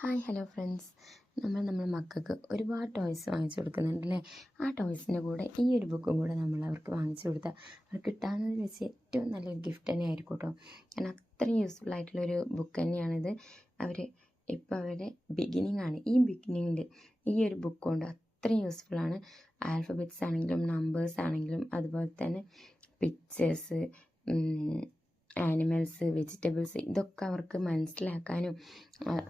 Hi hello friends, നമ്മുടെ മക്കൾക്ക് ഒരുപാട് ടോയ്സ് വാങ്ങിച്ചു കൊടുക്കുന്നുണ്ടല്ലേ. ആ ടോയ്സിൻ്റെ കൂടെ ഈ ഒരു ബുക്കും കൂടെ നമ്മൾ അവർക്ക് വാങ്ങിച്ചു കൊടുത്താൽ അവർക്ക് കിട്ടാവുന്നതിൽ വെച്ച് ഏറ്റവും നല്ലൊരു ഗിഫ്റ്റ് തന്നെ ആയിരിക്കും കേട്ടോ. കാരണം അത്രയും യൂസ്ഫുൾ ആയിട്ടുള്ളൊരു ബുക്ക് തന്നെയാണിത്. ഇപ്പോൾ അവരുടെ ബിഗിനിങ് ആണ്. ഈ ബിഗിനിങ്ങിൽ ഈ ഒരു ബുക്ക് കൊണ്ട് അത്രയും യൂസ്ഫുള്ളാണ്. ആൽഫബറ്റ്സ് ആണെങ്കിലും നമ്പേഴ്സ് ആണെങ്കിലും അതുപോലെ തന്നെ പിക്ചേഴ്സ്, ആനിമൽസ്, വെജിറ്റബിൾസ്, ഇതൊക്കെ അവർക്ക് മനസ്സിലാക്കാനും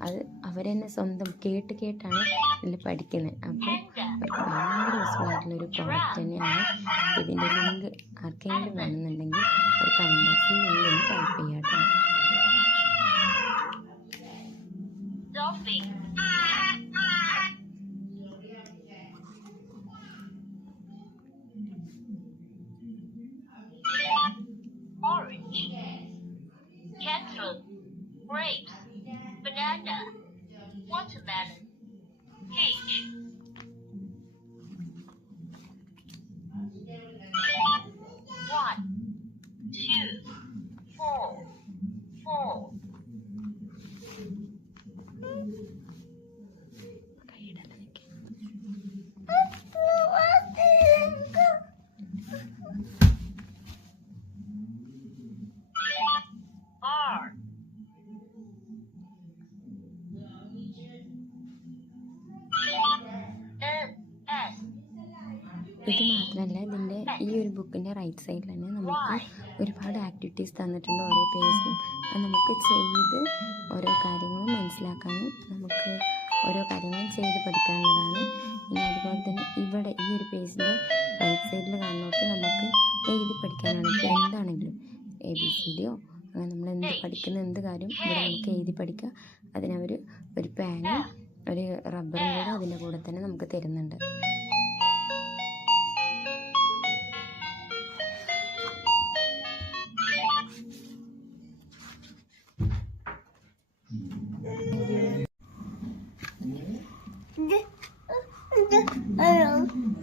അത് അവർ തന്നെ സ്വന്തം കേട്ടാണ് ഇതിൽ പഠിക്കുന്നത്. അപ്പോൾ അവർക്ക് ഭയങ്കര യൂസ്ഫുൾ ആയിട്ടുള്ളൊരു പ്രോഡക്റ്റ് തന്നെയാണ്. ഇതിൻ്റെ ലിങ്ക് ആർക്കെങ്കിലും വേണമെന്നുണ്ടെങ്കിൽ ഒരു കമൻറ്റ് ബോക്സിൽ ലിങ്ക് ഒന്ന് ടൈപ്പ് ചെയ്യാം കേട്ടോ. Orange, catherine, grapes, banana, watermelon, peach. 1, 2, 4, 4. R, N, S. ഇത് മാത്രമല്ല, ഇതിൻ്റെ ഈ ഒരു ബുക്കിൻ്റെ റൈറ്റ് സൈഡിൽ തന്നെ നമുക്ക് ഒരുപാട് ആക്ടിവിറ്റീസ് തന്നിട്ടുണ്ട്. ഓരോ പേജിലും അത് നമുക്ക് ചെയ്ത് ഓരോ കാര്യങ്ങളും മനസ്സിലാക്കാനും നമുക്ക് ഓരോ കാര്യങ്ങളും ചെയ്ത് പഠിക്കാനുള്ളതാണ്. ഇനി അതുപോലെ തന്നെ ഇവിടെ ഈ ഒരു പേജിൻ്റെ റൈറ്റ് സൈഡിൽ കാണുന്നിടത്ത് നമുക്ക് എഴുതി പഠിക്കാനാണ്. ഇപ്പോൾ എന്താണെങ്കിലും ABCDയോ അങ്ങനെ നമ്മൾ പഠിക്കുന്ന എന്ത് കാര്യം ഇവിടെ നമുക്ക് എഴുതി പഠിക്കുക. അതിനവർ ഒരു പാനും ഒരു റബ്ബറും കൂടെ അതിൻ്റെ കൂടെ തന്നെ നമുക്ക് തരുന്നുണ്ട്. Hello.